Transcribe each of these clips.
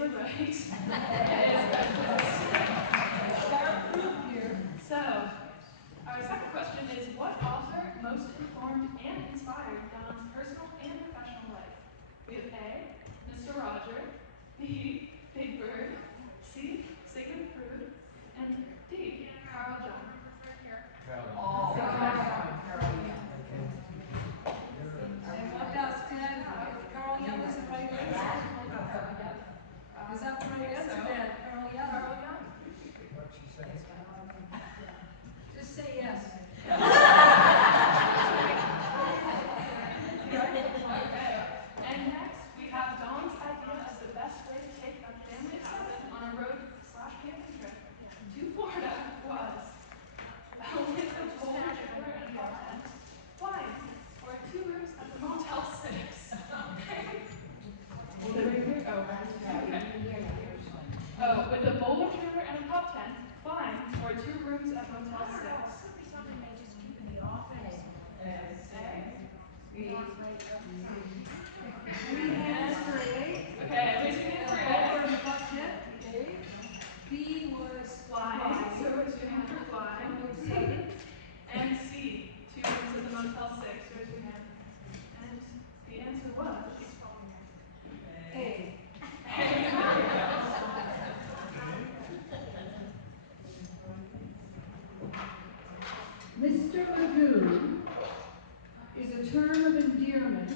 were right. It is red. So, our second question is, what author most informed and inspired Don's personal and professional life? We have A, Mr. Roger, B, Big Bird, C, Sigmund Freud, and D, Carl Jung. And what else, Dan? Carl Jung is the right answer. Is that the right answer, Dan? Carl Jung. Carl Jung. Just say yes. Okay. And next, we have Dawn's idea of the best way to take a family of 7 on a road/camping trip to Florida was with the bowler trailer and car tent, flying, or 2 rooms at the Motel 6. Oh, with a bowler trailer and a pub tent, fine, or 2 rooms at Motel 6. Any hands for A? Okay, raising it for A. B was Flying, so raise your hand for flying. And C, 2 rooms at the Motel 6, raise your hand. And the answer was A. Mr. Magoo is a term of endearment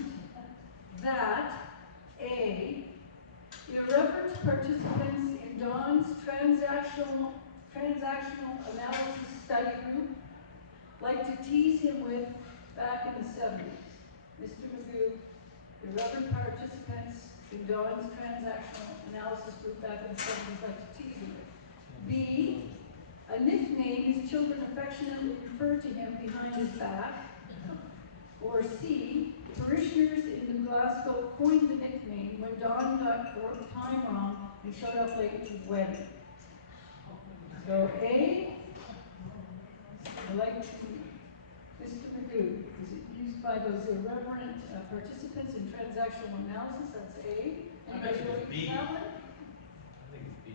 that A. irreverent participants in Don's transactional analysis study group like to tease him with back in the 70s. Mr. Magoo, irreverent participants in Don's transactional analysis group back in the 70s like to tease him with. B. a nickname his children affectionately refer to him behind his back. Or C. parishioners in Glasgow coined the nickname when Don got the time wrong and showed up late to the wedding. So A, I like to, Mr. Magoo, is it used by those irreverent participants in transactional analysis? That's A. Anybody voting for that one? I think it's B.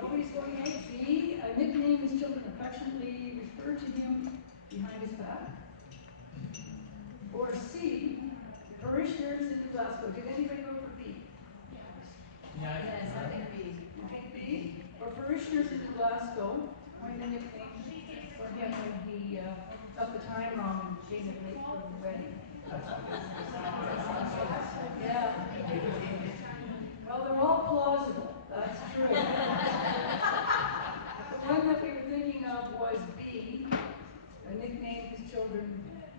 Nobody's voting A. B, a nickname his children affectionately refer to him behind his back. Or C, parishioners in Glasgow. Did anybody vote for B? Yeah, Yes, I think B. You think B? Or parishioners in Glasgow, coined the nickname for him when he got the time wrong and came in late for the wedding. Yeah. Well, they're all plausible. That's true. The one that we were thinking of was B, a nickname his children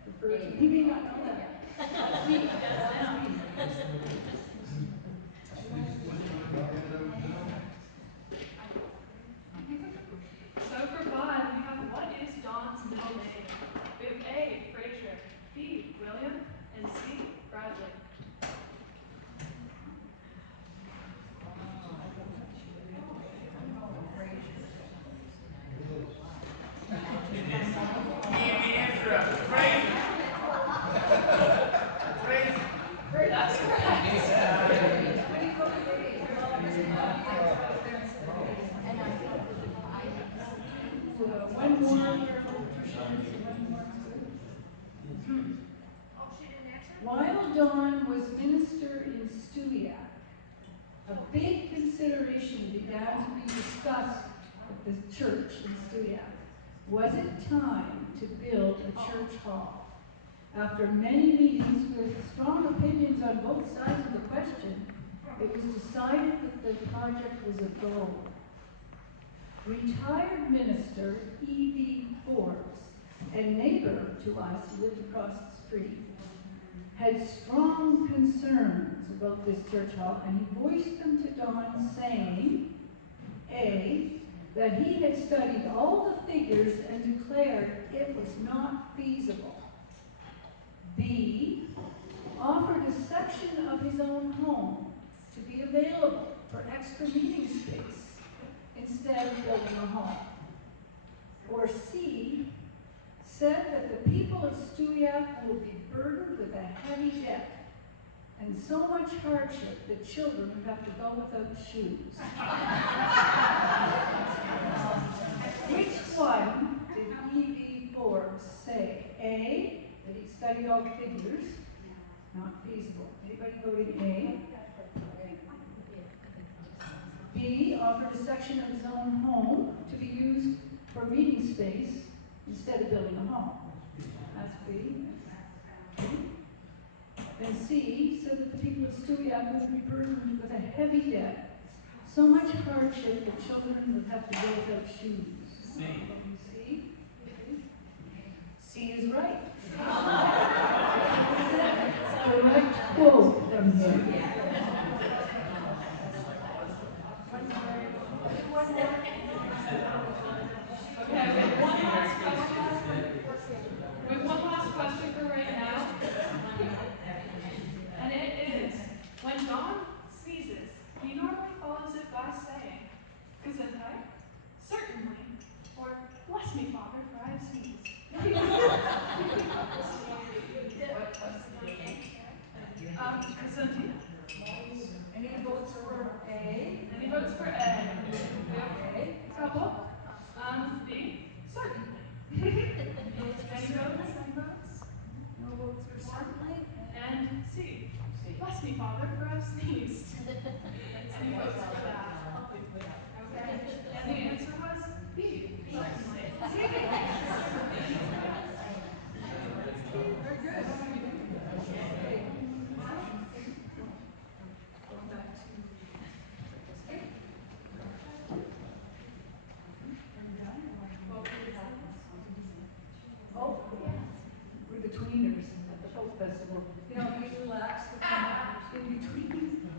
refer to. He may not know that. That's B. That's B. So for 5, we have what is Don's middle name? We have A, Frazier, B, William, and C, Bradley. That's correct. One more. While Don was minister in Stewiacke, a big consideration began to be discussed at the church in Stewiacke. Was it time to build a church hall? After many meetings with strong opinions on both sides of the question, it was decided that the project was a go. Retired minister E.B. Forbes, and neighbor to us who lived across the street, had strong concerns about this church hall, and he voiced them to Don, saying, A, that he had studied all the figures and declared it was not feasible. B, offered a section of his own home to be available for extra meeting space instead of building a hall. Or C, said that the people of Stewiacke will be burdened with a heavy debt and so much hardship that children would have to go without shoes. Which one did E.V. Forbes say? A, that he studied all figures, not feasible. Anybody voting A? B, offered a section of his own home to be used for meeting space instead of building a home. That's B. And C, said that the people of Stewiacke would be burdened with a heavy debt, so much hardship that children would have to go without shoes. C. C? C is right. Correct quote from him. Okay, we have one last question. We have one last question for right now. And it is, when Don sneezes, he normally follows it by saying, Gesundheit, certainly, or bless me, Father, for I have sneezed. Gesundheit. Any votes for A? Any votes for A? We have A. Couple. B. Certainly. Any votes? Any votes? No votes for certainly? And C. Bless me, Father, for I've sneezed. Any votes for that? Okay. And the answer was B. Certainly. Very good. Okay. Going back to oh, we're the tweeners at the folk festival. You know, we relax the time in between.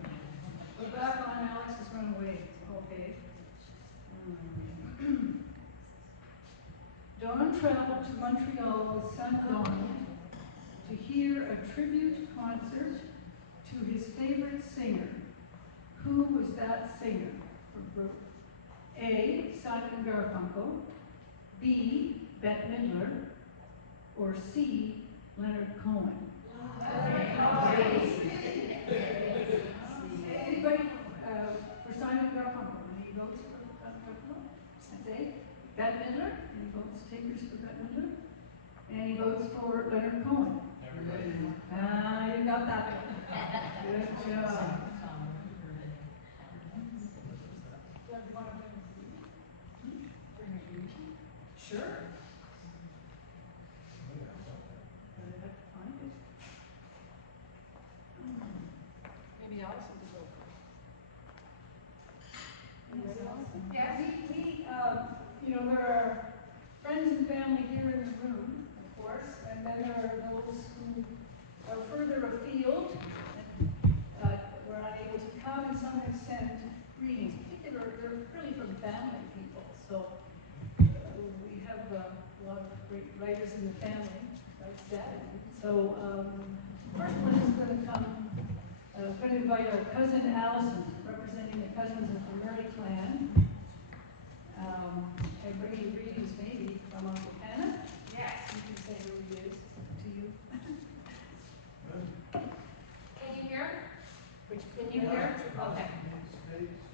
We're back on Alex has run away. Okay. Don traveled to Montreal with son Donald to hear a tribute concert to his favorite singer. Who was that singer? A. Simon Garfunkel, B. Bette Midler, or C. Leonard Cohen? Anybody for Simon Garfunkel? Any votes for Simon Garfunkel? That's A. Bette Midler? Any votes takers for Bette Midler? Any votes for Leonard Cohen? You got that one. Good job. Sure. Maybe Allison could go first. Yeah, you know, there are friends and family here in the room, of course, and then there are those who are further afield and were unable to come, and some have sent greetings. They're really from family people, so we have a lot of great writers in the family, like that. So first one is going to come. I'm going to invite our cousin Allison, representing the cousins of the Murray clan. And bringing greetings maybe from Uncle Kenneth. Yes. You can say who he is to you. Can you hear? Can you hear? Okay.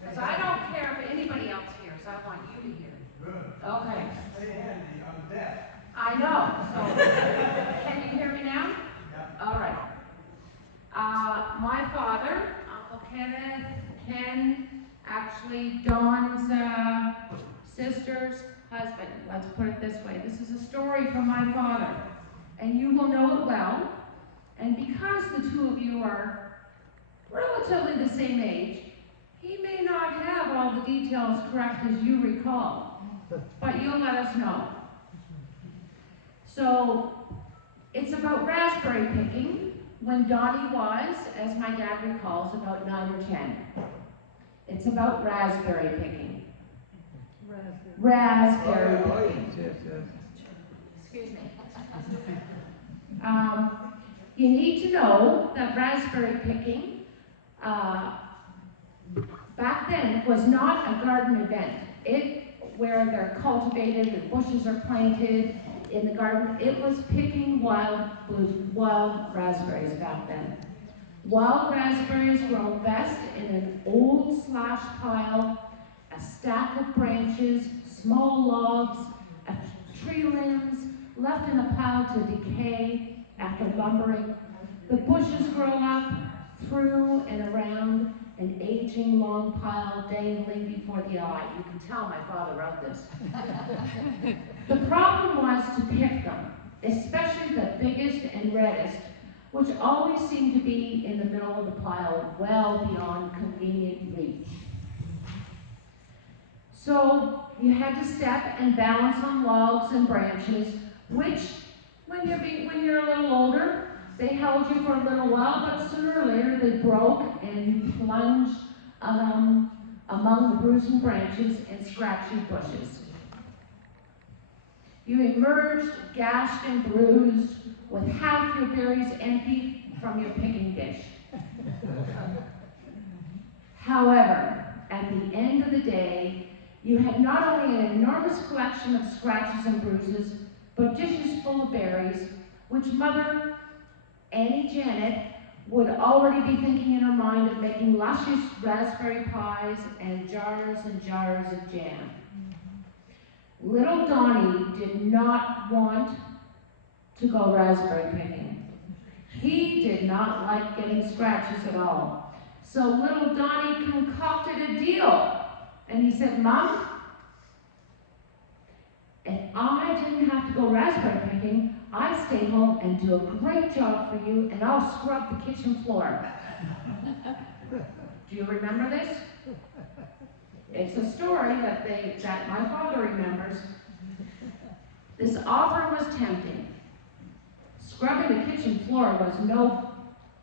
Because I don't care if anybody else hears. I want you to hear. Good. Okay. Stay handy, I'm deaf. I know. So, can you hear me now? Yeah. All right. My father, Uncle Kenneth, Ken, actually Dawn's sister's husband. Let's put it this way. This is a story from my father, and you will know it well. And because the two of you are relatively the same age, he may not have all the details correct as you recall, but you'll let us know. So, it's about raspberry picking when Donnie was, as my dad recalls, about 9 or 10. It's about raspberry picking. Raspberry picking. Excuse me. You need to know that raspberry picking, back then, was not a garden event. Where they're cultivated, the bushes are planted in the garden, it was picking wild raspberries back then. Wild raspberries grow best in an old slash pile, a stack of branches, small logs, tree limbs left in a pile to decay after lumbering. The bushes grow up through and around an aging long pile dangling before the eye. You can tell my father wrote this. The problem was to pick them, especially the biggest and reddest, which always seemed to be in the middle of the pile, well beyond convenient reach. So you had to step and balance on logs and branches, which, when you're a little older, they held you for a little while, but sooner or later they broke and you plunged among the bruising branches and scratchy bushes. You emerged gashed and bruised, with half your berries empty from your picking dish. However, at the end of the day, you had not only an enormous collection of scratches and bruises, but dishes full of berries, which Mother Annie Janet would already be thinking in her mind of making luscious raspberry pies and jars of jam. Little Donnie did not want to go raspberry picking. He did not like getting scratches at all. So little Donnie concocted a deal. And he said, Mom, if I didn't have to go raspberry picking, I'd stay home and do a great job for you, and I'll scrub the kitchen floor. Do you remember this? It's a story that my father remembers. This offer was tempting. Scrubbing the kitchen floor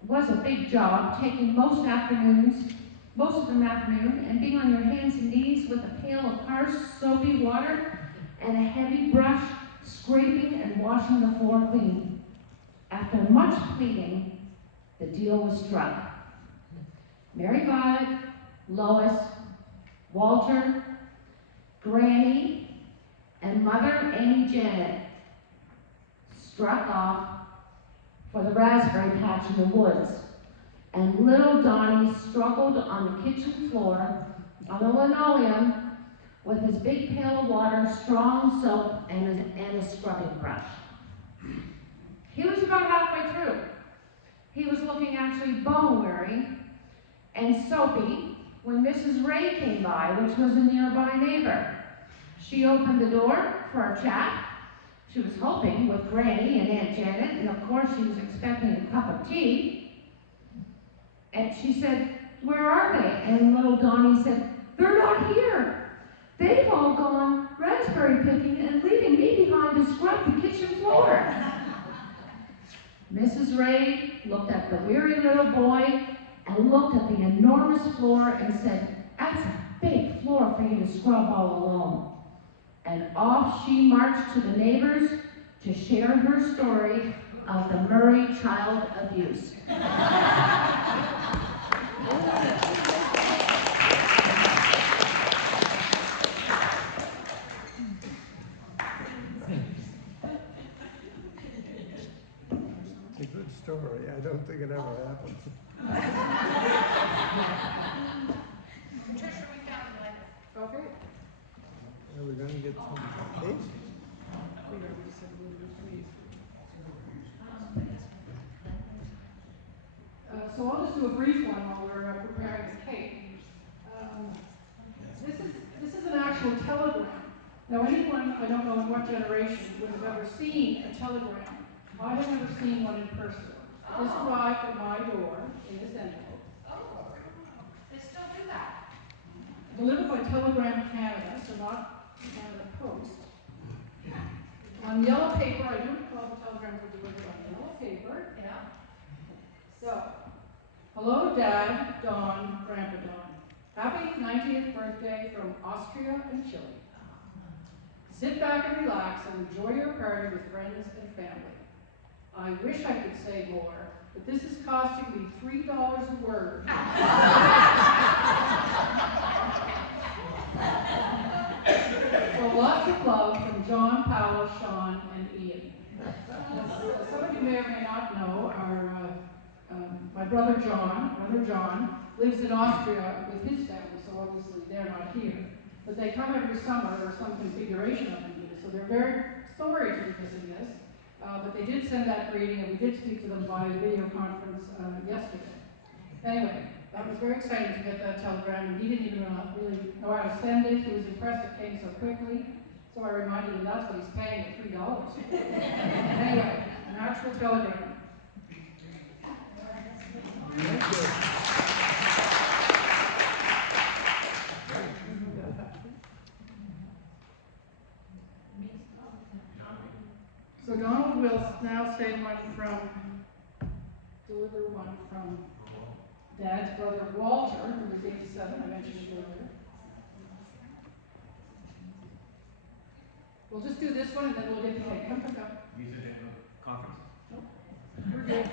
was a big job, taking most of an afternoon, and being on your hands and knees with a pail of harsh, soapy water and a heavy brush, scraping and washing the floor clean. After much pleading, the deal was struck. Mary Violet, Lois, Walter, Granny, and Mother Annie Janet struck off for the raspberry patch in the woods, and little Donnie struggled on the kitchen floor, on the linoleum, with his big pail of water, strong soap, and a scrubbing brush. He was about halfway through. He was looking actually bone-weary and soapy when Mrs. Ray came by, which was a nearby neighbor. She opened the door for a chat. She was hoping with Granny and Aunt Janet, and of course she was expecting a cup of tea. And she said, "Where are they?" And little Donnie said, "They're not here. They've all gone raspberry picking and leaving me behind to scrub the kitchen floor." Mrs. Ray looked at the weary little boy and looked at the enormous floor and said, "That's a big floor for you to scrub all alone." And off she marched to the neighbors to share her story of the Murray child abuse. It's a good story. I don't think it ever happened. Tricia, we found one. Okay. Are we going to get some cake? So I'll just do a brief one while we're preparing the cake. This is an actual telegram. Now anyone, I don't know in what generation, would have ever seen a telegram. I have never seen one in person. This arrived at my door in this envelope. Oh, they still do that. Delivered by Telegram Canada, so not Canada Post. On yellow paper, I do recall the telegram was delivered on yellow paper. Yeah. So, hello Dad, Dawn, Grandpa Dawn. Happy 90th birthday from Austria and Chile. Sit back and relax and enjoy your party with friends and family. I wish I could say more, but this is costing me $3 a word. So lots of love from John, Paolo, Sean, and Ian. As some of you may or may not know, my brother John, lives in Austria with his family, so obviously they're not here. But they come every summer, or some configuration of them do, so they're very sorry to be missing this. But they did send that greeting, and we did speak to them via video conference yesterday. Anyway, that was very exciting to get that telegram, and he didn't even really know how to send it. He was impressed it came so quickly. So I reminded him that's what he's paying at $3. Anyway, an actual telegram. Thank you. So Donald will now deliver one from Dad's brother Walter, who was 87, I mentioned it earlier. We'll just do this one and then we'll get the cake. Come. Use it in the conference. Nope. We're good.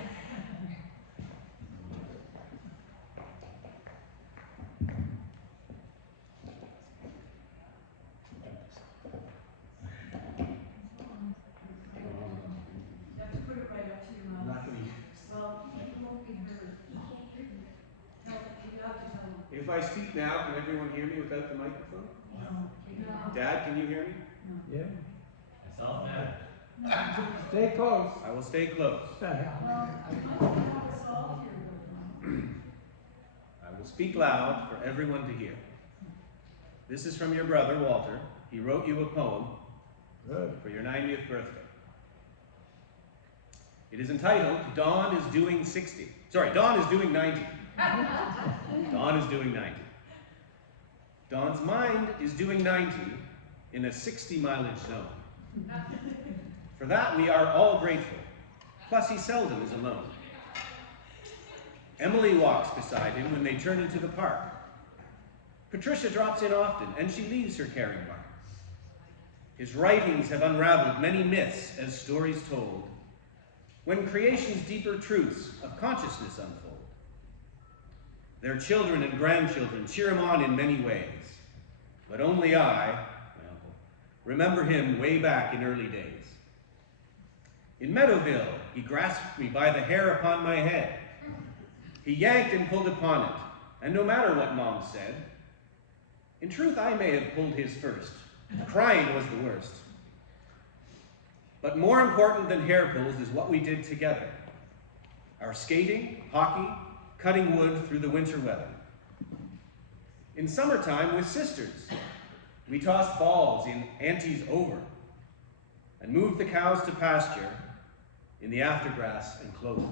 You have to put it right up to your mouth. Not really. Well, he won't be heard. No, you have to tell him. If I speak now, can everyone hear me without the microphone? No. Dad, can you hear me? Yeah. It's all bad. Stay close. I will stay close. Well, I might have us all here. I will speak loud for everyone to hear. This is from your brother, Walter. He wrote you a poem Good. for your 90th birthday. It is entitled, Dawn is Doing 60. Sorry, Dawn is doing 90. Dawn is doing 90. Dawn's mind is doing 90 in a 60 mileage zone. For that we are all grateful. Plus he seldom is alone. Emily walks beside him when they turn into the park. Patricia drops in often, and she leaves her caring mark. His writings have unraveled many myths as stories told, when creation's deeper truths of consciousness unfold. Their children and grandchildren cheer him on in many ways, but only I, my uncle, remember him way back in early days. In Meadowville, he grasped me by the hair upon my head. He yanked and pulled upon it, and no matter what Mom said, in truth, I may have pulled his first. Crying was the worst. But more important than hair pulls is what we did together. Our skating, hockey, cutting wood through the winter weather. In summertime with sisters, we tossed balls in Auntie's over and moved the cows to pasture in the aftergrass and clover.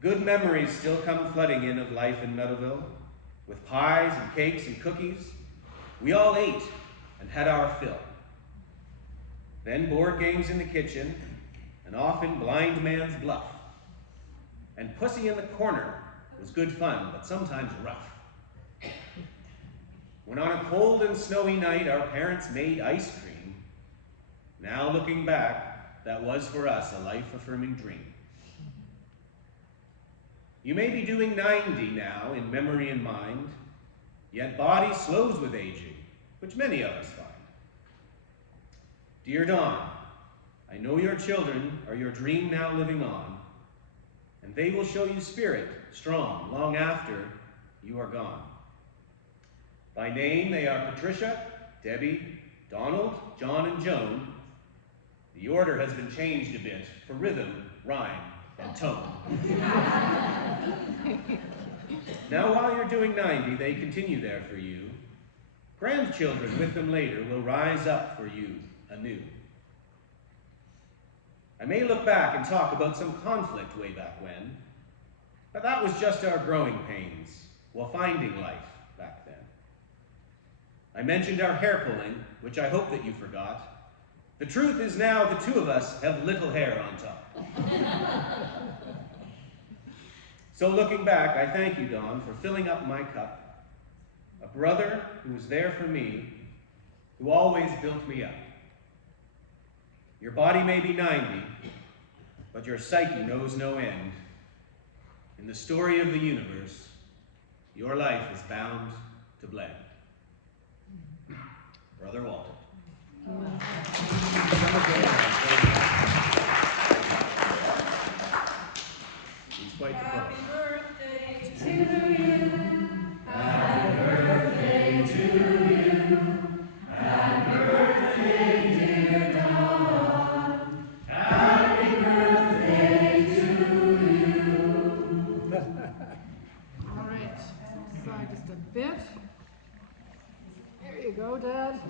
Good memories still come flooding in of life in Meadowville, with pies and cakes and cookies. We all ate and had our fill. Then board games in the kitchen, and often blind man's bluff. And pussy in the corner was good fun, but sometimes rough. When on a cold and snowy night our parents made ice cream, now looking back, that was for us a life-affirming dream. You may be doing 90 now in memory and mind, yet body slows with aging, which many of us find. Dear Dawn, I know your children are your dream now living on, and they will show you spirit strong long after you are gone. By name they are Patricia, Debbie, Donald, John, and Joan. The order has been changed a bit for rhythm, rhyme, and tone. Now while you're doing 90, they continue there for you. Grandchildren with them later will rise up for you anew. I may look back and talk about some conflict way back when, but that was just our growing pains while finding life back then. I mentioned our hair pulling, which I hope that you forgot. The truth is now the two of us have little hair on top. So looking back, I thank you, Dawn, for filling up my cup. A brother who was there for me, who always built me up. Your body may be 90, but your psyche knows no end. In the story of the universe, your life is bound to blend. Brother Walter. quite the pose. To you. Happy birthday to you. Happy birthday, dear Dawn. Happy birthday to you. All right, side just a bit. There you go, Dad.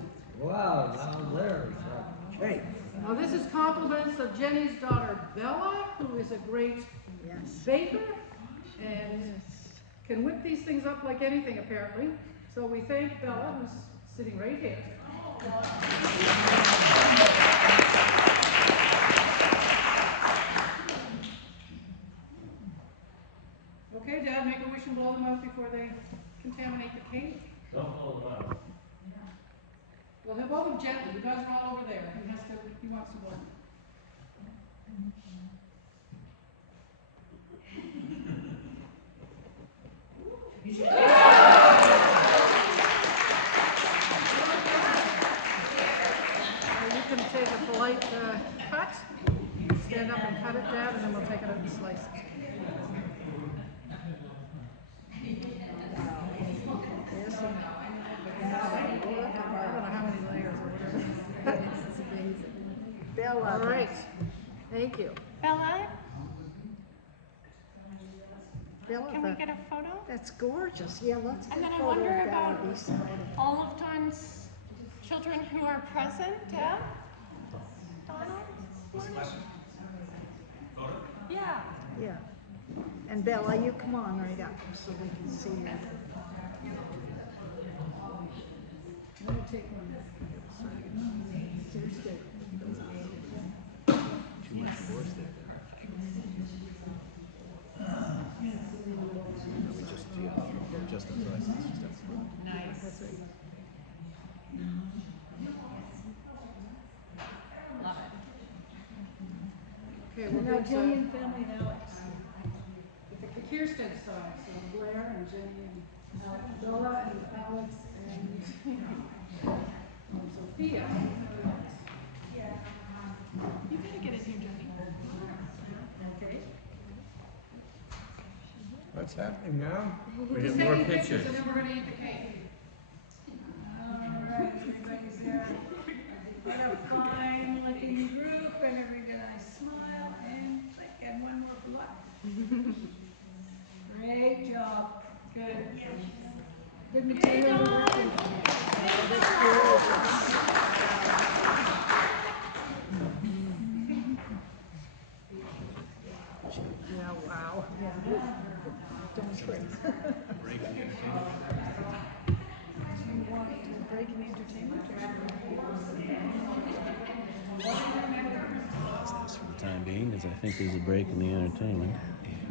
Wow, now there's a cake. Now this is compliments of Jenny's daughter Bella, who is a great baker and can whip these things up like anything apparently. So we thank Bella, who's sitting right here. Okay, Dad, make a wish and blow them out before they contaminate the cake. Don't blow them out. Well, he'll blow them gently. You guys are all over there. He wants to blow. You can take a polite cut. Stand up and cut it, Dad, and then we'll take it out and slice it. I don't know how many layers or whatever. It's amazing. Bella. All right. Thank you. Bella, Bella, can we get a photo? that's gorgeous. Yeah, let's get And then a I photo wonder of Bella about beside it. all of Dawn's children who are present. Deb? Donald? Yeah. Yeah. And Bella, you come on right up so we can see you. I'm going to take one. Here's good. Too much force there. We just, just the price. Nice. That's right. Love it. Okay, And we're now good. Jenny and family and Alex. The Kirsten side, so Blair and Jenny and Bella and Alex and Sophia. You gotta get in here, Jenny. Okay. What's happening now? We have Just more taking pictures. And then we're gonna eat the cake. All right, everybody's there. What a fine looking group, and every nice smile, and click, and one more for luck. Great job. Good. Good material to work with. Yeah, wow. Don't trip. Break in the entertainment. You want to break in entertainment That's for the time being, because I think there's a break in the entertainment.